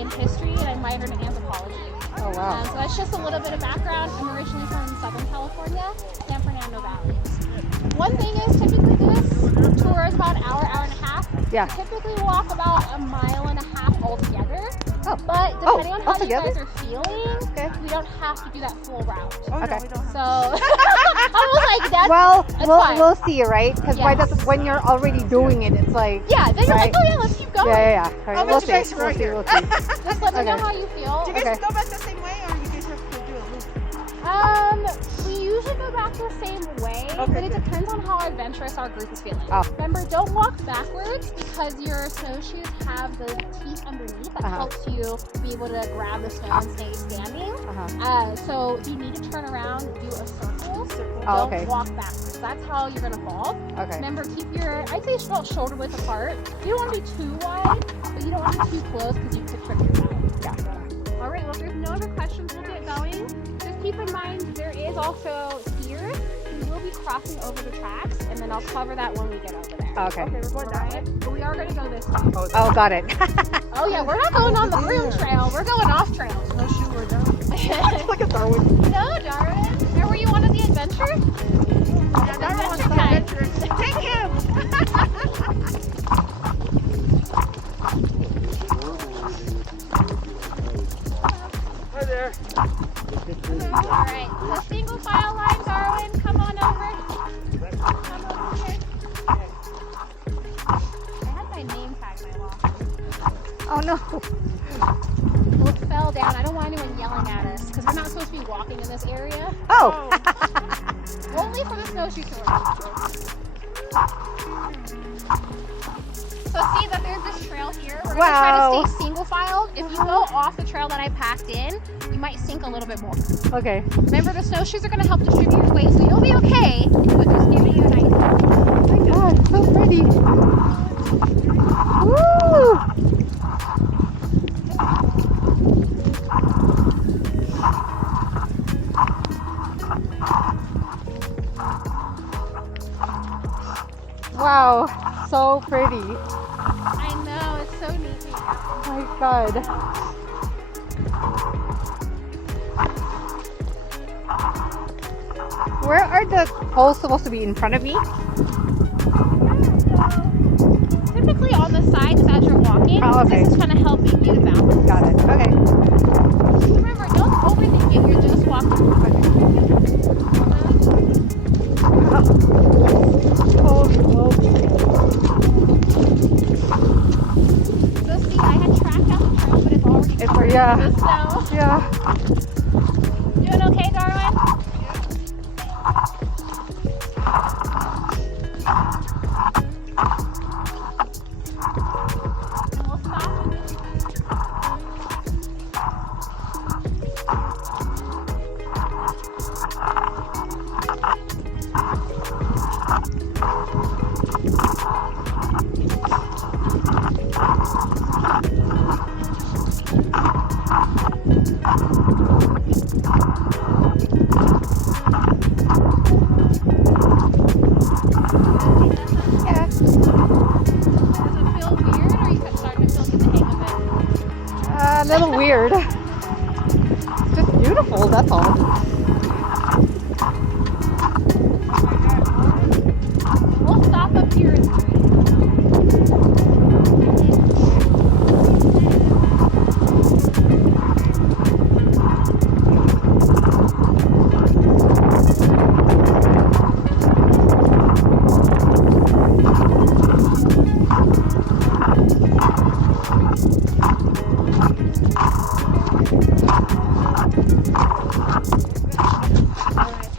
in history, and I minored in anthropology. Oh, wow. So that's just a little bit of background. I'm originally from Southern California, San Fernando Valley. One thing is, typically this tour is about an hour, hour and a half. Yeah. We typically walk about 1.5 miles altogether. Oh. But depending on how altogether? you guys are feeling, we don't have to do that full route. Oh, Okay. no, we don't have So I was like, that's Well, fine. we'll see, right? Because Yes. when you're already doing it, it's like... Yeah, then you're right? like, oh yeah, let's keep going. Yeah. All right, I'll we'll meet you guys see. right here. We'll see. Just let me know Okay. how you feel. Do you guys Okay. go back the same way, or you guys have to do a loop? We usually go back the same way, Okay, but it good. depends on how adventurous our group is feeling. Oh. Remember, don't walk backwards because your snowshoes have the teeth underneath that helps you be able to grab the snow and stay standing. So if you need to turn around, do a circle. Oh, Don't walk backwards. That's how you're gonna fall. Okay. Remember, keep your, I'd say about shoulder width apart. You don't want to be too wide, but you don't want to be too close because you could trip yourself. Yeah. All right, well, if there's no other questions, we'll get going. Just keep in mind, there is also here, we will be crossing over the tracks, and then I'll cover that when we get over there. Okay. Okay, we're going that way. But we are going to go this way. Oh, got it. Oh, yeah, we're not going on the broom trail. We're going off trail. Snowshoe or down. Look at Darwin. No, Darwin. Where were you on the adventure? Yeah, Darwin wants to time. adventure. Take him! Hi there. All right, so single file line, Darwin, come on over. Come over here. I had my name tag, and I lost it. Oh, no. Both fell down. I don't want anyone yelling at us because we're not supposed to be walking in this area. Oh. Only for the snowshoe tour. So see that there's this trail here. We're gonna try to stay single filed. If you go off the trail that I packed in, you might sink a little bit more. Okay. Remember, the snowshoes are gonna help distribute your weight, so you'll be okay. But just giving you an idea. Oh my God, so pretty. Woo! Wow, so pretty. I know, it's so neat. Oh my God. Where are the poles supposed to be? In front of me? Typically on the sides as you're walking. Oh, okay. This is kind of helping you to balance. Got it. Okay. Remember, don't overthink it. You're just walking. Holy moly. So see, I had tracked out the trail, but it's already covered yeah. in the snow. Yeah. Doing okay, Darwin? And we'll stop. Yeah. Does it feel weird, or you starting to feel the hang of it? A little weird. It's just beautiful, that's all. We'll stop up here and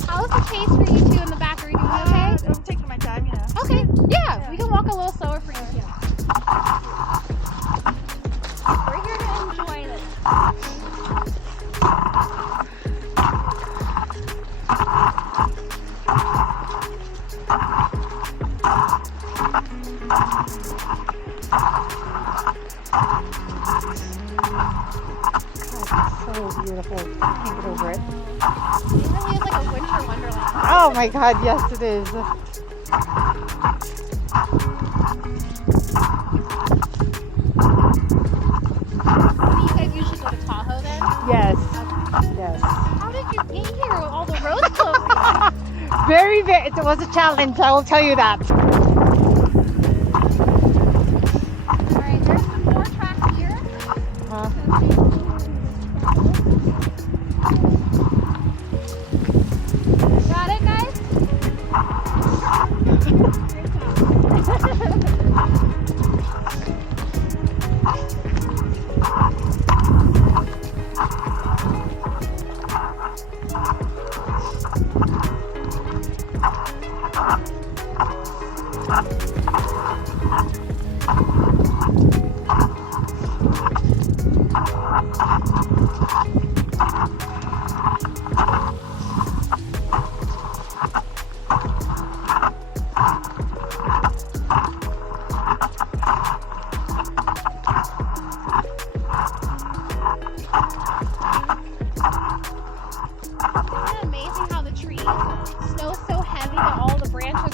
how's the pace for you two in the back? Are you doing okay? I'm taking my time, you know. Okay, yeah, we can walk a little slower for you too. We're here to enjoy this. So beautiful. I can't get over it. It really is like a winter wonderland. Oh my God, yes it is. What do you It was a challenge, I will tell you that. Alright, there's some more tracks here. Got it, guys?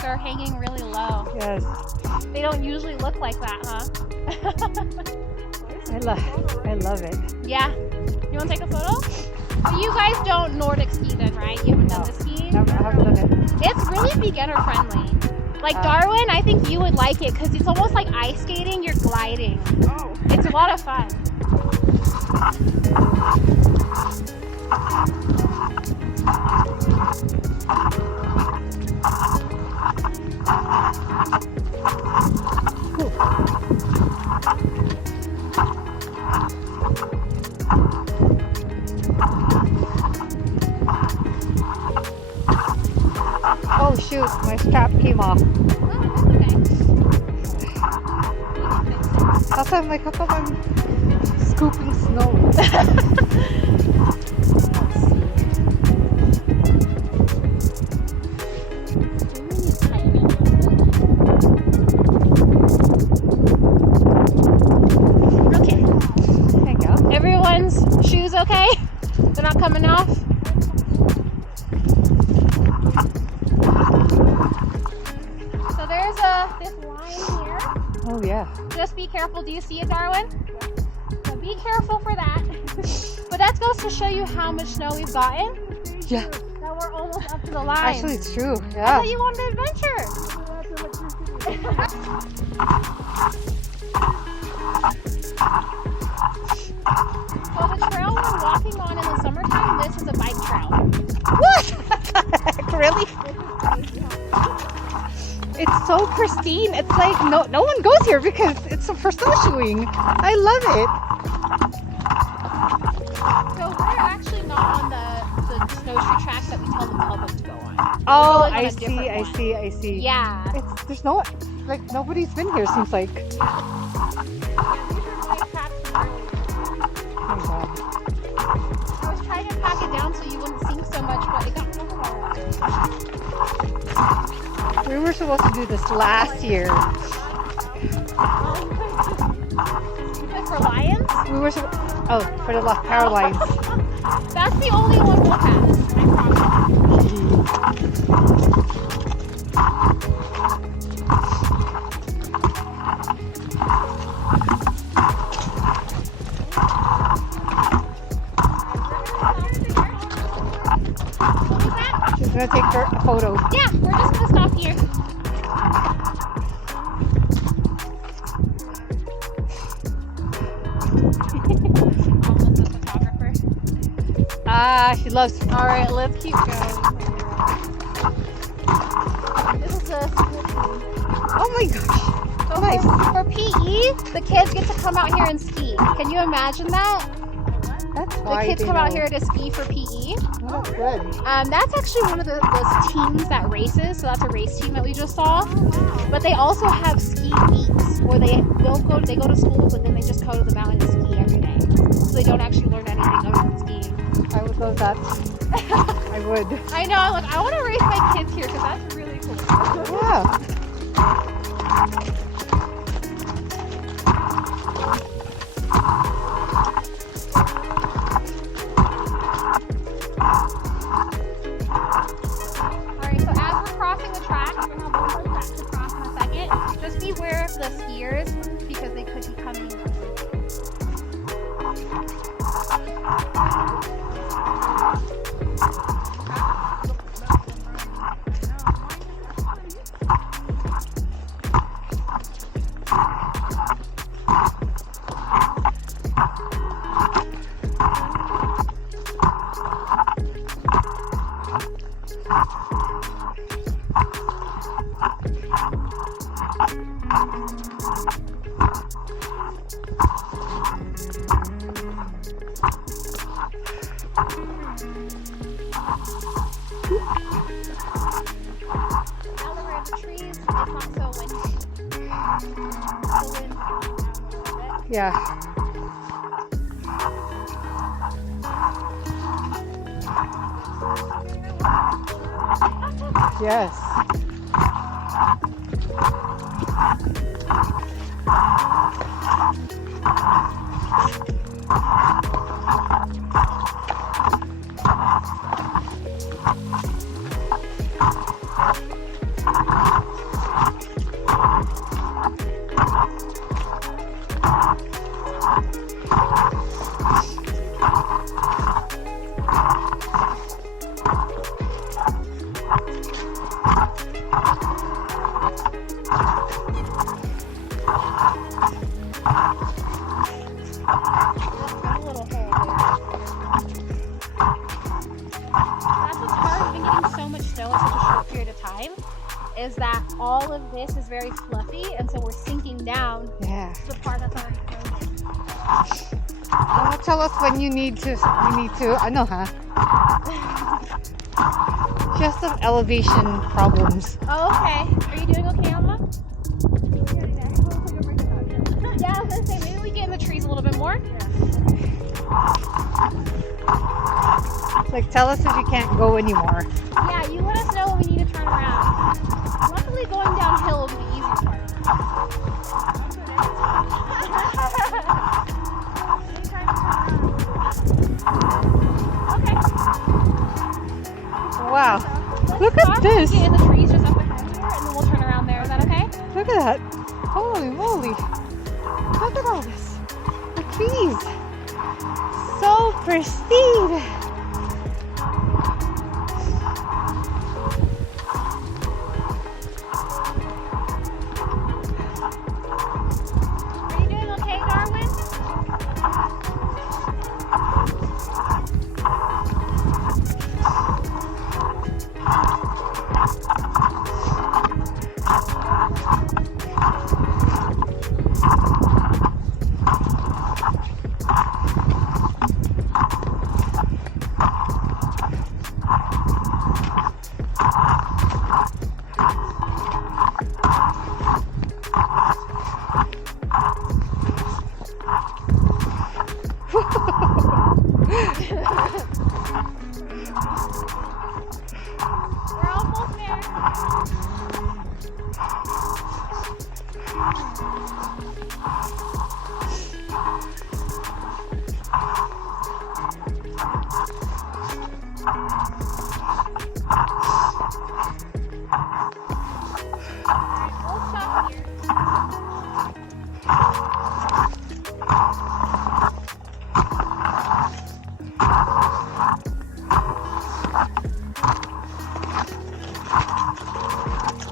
Are hanging really low. Yes. They don't usually look like that, huh? I love it. Yeah. You want to take a photo? So you guys don't Nordic ski then, right? You haven't done the skiing? Never, I haven't done it. It's really beginner friendly. Like Darwin, I think you would like it because it's almost like ice skating. You're gliding. Oh. It's a lot of fun. Oh shoot, my strap came off. Oh, that's okay. I'm like, how come I'm scooping snow? Okay. There you go. Everyone's shoes okay? They're not coming off? So there's this line here. Oh yeah. Just be careful. Do you see it, Darwin? So be careful for that. But that goes to show you how much snow we've gotten. Yeah. That we're almost up to the line. Actually, it's true. I Yeah. thought you wanted an adventure. So the trail we're walking on in the summertime, this is a bike trail. What? Really? It's so pristine. It's like no one goes here because it's for snowshoeing. I love it. So we're actually not on the snowshoe tracks that we tell the public to go on. Oh, going on I a different one. I see. Yeah. There's no, like, nobody's been here, seems like. Oh my God. I was trying to pack it down so you wouldn't sink so much, but it got covered already. We were supposed to do this last year. For lions? We were for the power lines. That's the only one we'll pass, I promise. What was that? She's gonna take her a photo. Yeah, we're just gonna stop here. Almost a photographer. She loves. Alright, let's keep going. This is the Oh my gosh. so Nice. for PE, the kids get to come out here and ski. Can you imagine that? That's The why kids they come out know. here to ski for PE. Oh, that's good. That's actually one of those teams that races. So that's a race team that we just saw. But they also have ski meets where they go to school, but then they just go to the mountain and ski every day. So they don't actually learn anything other than skiing. I would love that. I would. I know. I'm like, I want to raise my kids here because that's really cool. Yeah. Alright, so as we're crossing the track, we're going to have one more track to cross in a second. Just beware of the skiers because they could be coming. Yeah. Yes. Is that all of this is very fluffy, and so we're sinking down Yeah. to the part that's already frozen. Tell us when you need to. I know, huh? Just some elevation problems. Oh, okay. Are you doing okay, Alma? Yeah, I was gonna say maybe we get in the trees a little bit more. Like, tell us if you can't go anymore. Yeah, you let us know when we need to turn around. Luckily, going downhill will be the easy part. Okay. Wow. Let's Look stop at this. and get in the trees just up ahead here, and then we'll turn around there. Is that okay? Look at that. Holy moly. Look at all this. The trees. So pristine. Are you doing okay, Darwin? We're almost there. We'll stop here.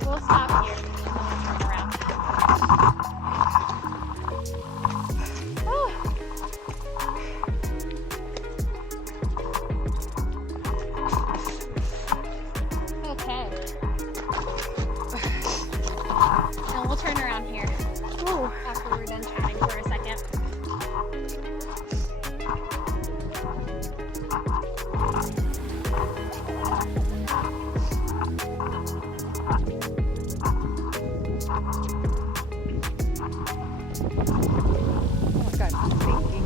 We'll stop here and then we'll turn around. Oh. Okay. And we'll turn around here. Ooh. After we're done chatting for a second. Oh God, I'm thinking.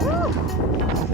Woo.